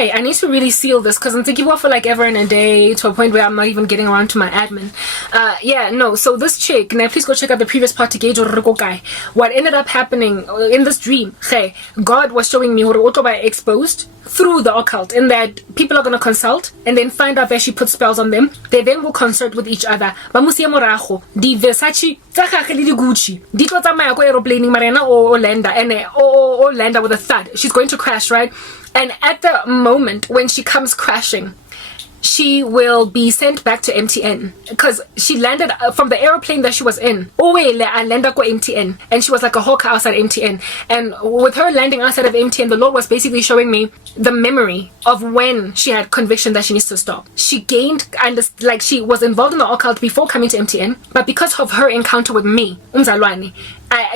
hey, I need to really seal this because I'm thinking about for like ever and a day to a point where I'm not even getting around to my admin. So this chick, now please go check out the previous part to gauge what ended up happening in this dream. Hey, God was showing me how exposed through the occult, in that people are going to consult and then find out that she put spells on them. They then will consult with each other. Ba musia morago di Versace tsa gagwe le di Gucci di tlo tsamaya go aeroplane marena o landa and o landa with a thud. She's going to crash, right? And at the moment when she comes crashing, she will be sent back to MTN because she landed from the aeroplane that she was in. I landed go MTN, and she was like a hawker outside MTN. And with her landing outside of MTN, the Lord was basically showing me the memory of when she had conviction that she needs to stop. She gained, like she was involved in the occult before coming to MTN, but because of her encounter with me, umzalwane,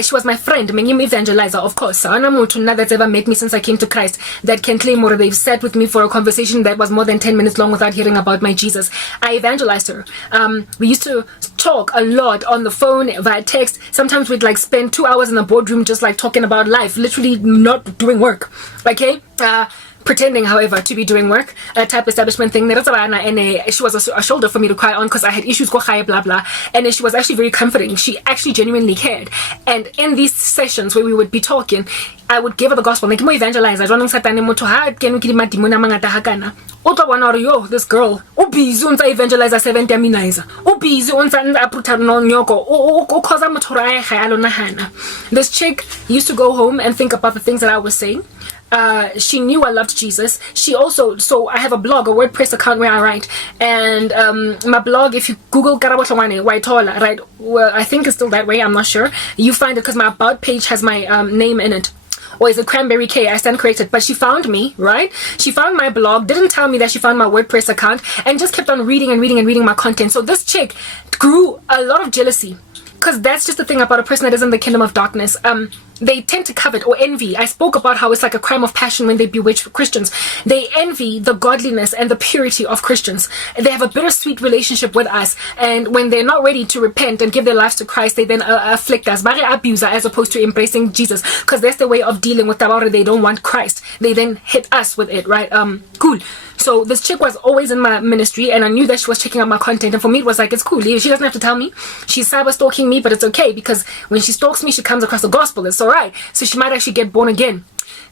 she was my friend, evangelizer, of course. Another that's ever met me since I came to Christ that can claim or they've sat with me for a conversation that was more than 10 minutes long without hearing about my Jesus. I evangelized her. We used to talk a lot on the phone, via text. Sometimes we'd like spend 2 hours in the boardroom just like talking about life, literally not doing work. Okay? Pretending, however, to be doing work, a type establishment thing. And she was a shoulder for me to cry on because I had issues, blah blah. And she was actually very comforting. She actually genuinely cared. And in these sessions where we would be talking, I would give her the gospel. Like, evangelize. I don't know this girl. Busy on evangelizer 70 aminizer. Busy on This chick used to go home and think about the things that I was saying. She knew I loved Jesus. She also, so I have a blog, a WordPress account where I write, and my blog, if you Google Karabotlangwane Waitola, right? Well, I think it's still that way. I'm not sure. You find it because my about page has my name in it. Or is it Cranberry K? I stand corrected. But she found me, right? She found my blog, didn't tell me that she found my WordPress account, and just kept on reading my content. So this chick grew a lot of jealousy. Because that's just the thing about a person that is in the kingdom of darkness. They tend to covet or envy. I spoke about how it's like a crime of passion when they bewitch Christians. They envy the godliness and the purity of Christians. They have a bittersweet relationship with us. And when they're not ready to repent and give their lives to Christ, they then afflict us. Bare abuser as opposed to embracing Jesus. Because that's their way of dealing with tabara. They don't want Christ. They then hit us with it, right? Cool. So this chick was always in my ministry, and I knew that she was checking out my content, and for me it was like, it's cool. She doesn't have to tell me. She's cyber stalking me, but it's okay, because when she stalks me, she comes across the gospel. It's alright. So she might actually get born again.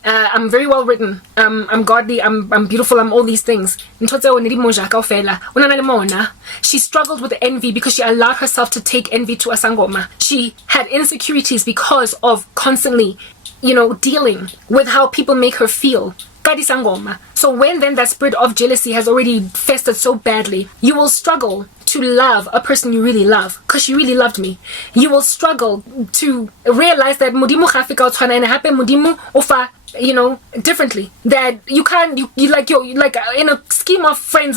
I'm very well written. I'm godly. I'm beautiful. I'm all these things. She struggled with envy because she allowed herself to take envy to a sangoma. She had insecurities because of constantly, dealing with how people make her feel. So when then that spirit of jealousy has already festered so badly, you will struggle to love a person you really love, because she really loved me. You will struggle to realize that Mudimu Khafika and happen Mudimu Ofa, differently. That you can't, you like in a scheme of friends,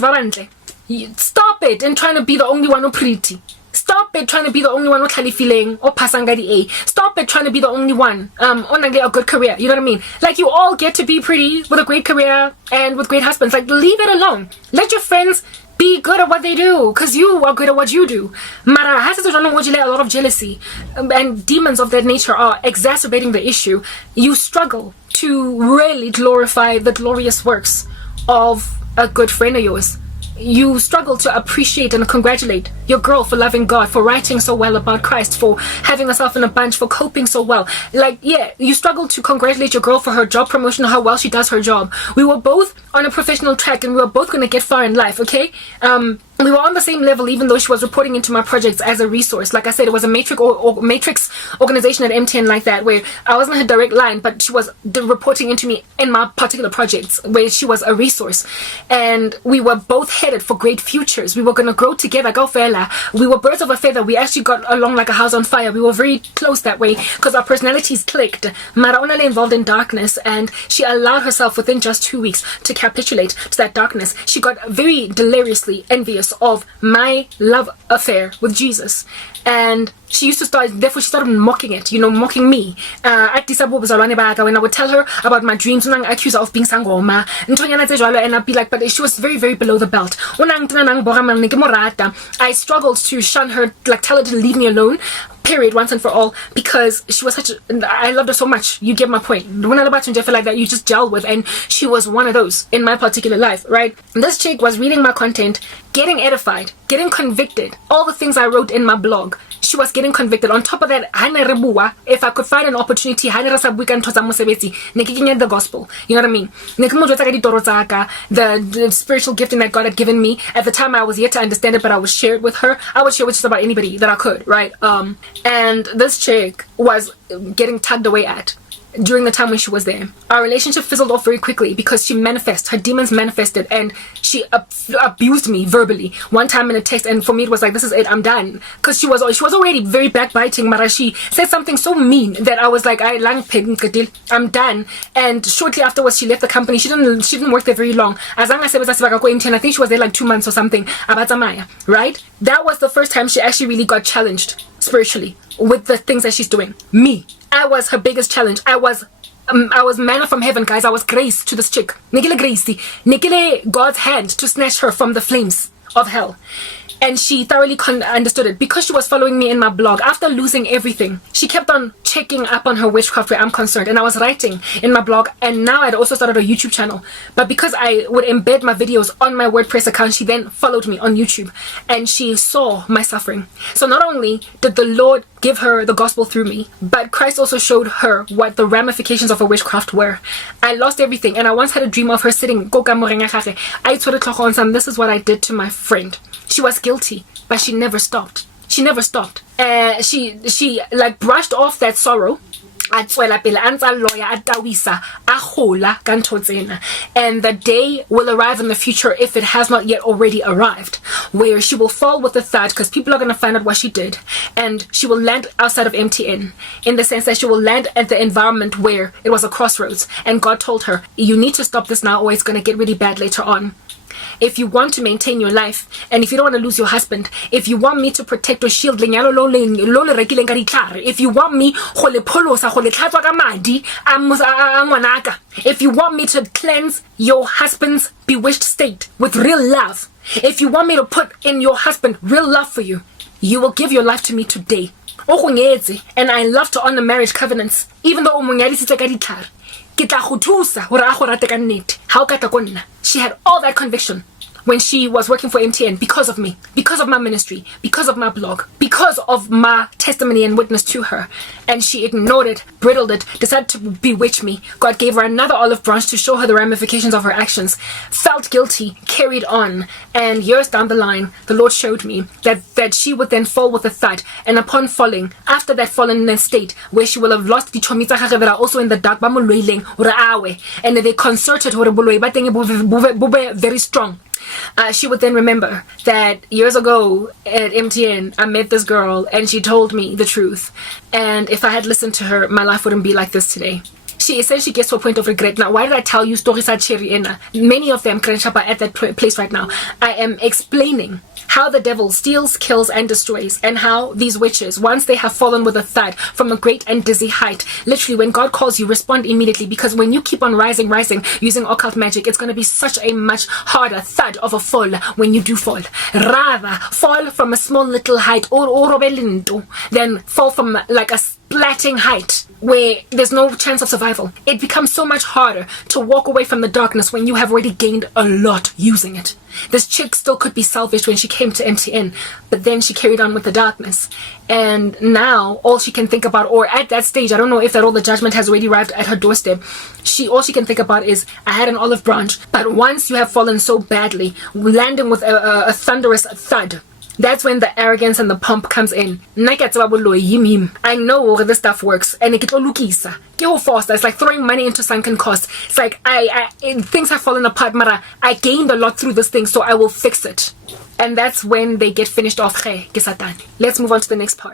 stop it and trying to be the only one who pretty. Stop it trying to be the only one with Khali feeling or Pasangadi A. Stop it trying to be the only one on a good career. You know what I mean? Like, you all get to be pretty with a great career and with great husbands. Like, leave it alone. Let your friends be good at what they do, because you are good at what you do. Mara has a lot of jealousy and demons of that nature are exacerbating the issue. You struggle to really glorify the glorious works of a good friend of yours. You struggle to appreciate and congratulate your girl for loving God, for writing so well about Christ, for having herself in a bunch, for coping so well. You struggle to congratulate your girl for her job promotion, how well she does her job. We were both on a professional track and we were both going to get far in life, okay? We were on the same level, even though she was reporting into my projects as a resource. Like I said, it was a matrix organization at MTN like that, where I wasn't her direct line, but she was reporting into me in my particular projects, where she was a resource. And we were both headed for great futures. We were going to grow together, go fella. We were birds of a feather. We actually got along like a house on fire. We were very close that way because our personalities clicked. Mara only involved in darkness, and she allowed herself within just 2 weeks to capitulate to that darkness. She got very deliriously envious of my love affair with Jesus, and she started mocking it, mocking me. At when I would tell her about my dreams, I accuse her of being sangoma, and I'd be like, but she was very, very below the belt. I struggled to shun her, tell her to leave me alone. period, once and for all, because she was I loved her so much. You get my point. When I feel like that, you just gel with, and she was one of those in my particular life, right? This chick was reading my content, getting edified, getting convicted. All the things I wrote in my blog, she was getting convicted. On top of that, if I could find an opportunity, the gospel. You know what I mean? The spiritual gifting that God had given me. At the time, I was yet to understand it, but I would share it with her. I would share with just about anybody that I could, right? And this chick was getting tugged away at during the time when she was there. Our relationship fizzled off very quickly because her demons manifested, and she abused me verbally one time in a text, and for me it was like, this is it, I'm done, because she was already very backbiting, but she said something so mean that I was like, I'm done. And shortly afterwards she left the company. She didn't work there very long. I think she was there like 2 months or something. Right? That was the first time she actually really got challenged spiritually with the things that she's doing. Me, I was her biggest challenge. I was manna from heaven, guys. I was grace to this chick. Nikile God's hand to snatch her from the flames of hell. And she thoroughly understood it because she was following me in my blog. After losing everything, she kept on checking up on her witchcraft where I'm concerned, and I was writing in my blog, and now I'd also started a YouTube channel. But because I would embed my videos on my WordPress account, she then followed me on YouTube, and she saw my suffering. So not only did the Lord give her the gospel through me, but Christ also showed her what the ramifications of her witchcraft were. I lost everything, and I once had a dream of her sitting. This is what I did to my friend. She was guilty, but she never stopped. She like brushed off that sorrow. And the day will arrive in the future, if it has not yet already arrived, where she will fall with a thud, because people are going to find out what she did, and she will land outside of MTN, in the sense that she will land at the environment where it was a crossroads, and God told her, you need to stop this now, or it's going to get really bad later on. If you want to maintain your life, and if you don't want to lose your husband, if you want me to protect your shield, if you want me, if you want me to cleanse your husband's bewitched state with real love, if you want me to put in your husband real love for you, you will give your life to me today. And I love to honor marriage covenants, even though she had all that conviction when she was working for MTN because of me, because of my ministry, because of my blog, because of my testimony and witness to her. And she ignored it, brittled it, decided to bewitch me. God gave her another olive branch to show her the ramifications of her actions, felt guilty, carried on. And years down the line, the Lord showed me that she would then fall with a thud. And upon falling, after that fallen state, where she will have lost the chomita that are also in the dark, and they concerted her very strong. She would then remember that years ago at MTN, I met this girl and she told me the truth. And if I had listened to her, my life wouldn't be like this today. She essentially gets to a point of regret. Now, why did I tell you stories at Cherry? Many of them are at that place right now. I am explaining how the devil steals, kills, and destroys, and how these witches, once they have fallen with a thud from a great and dizzy height, literally when God calls you, respond immediately, because when you keep on rising using occult magic, it's going to be such a much harder thud of a fall when you do fall. Rather fall from a small little height than fall from like a splatting height where there's no chance of survival. It becomes so much harder to walk away from the darkness when you have already gained a lot using it. This chick still could be salvaged when she came to MTN, but then she carried on with the darkness. And now all she can think about, or at that stage, I don't know if that all the judgment has already arrived at her doorstep, all she can think about is, I had an olive branch, but once you have fallen so badly, landing with a thunderous thud, that's when the arrogance and the pomp comes in. I know this stuff works, and it's like throwing money into sunken costs. It's like things have fallen apart, Mara. I gained a lot through this thing, so I will fix it. And that's when they get finished off. Let's move on to the next part.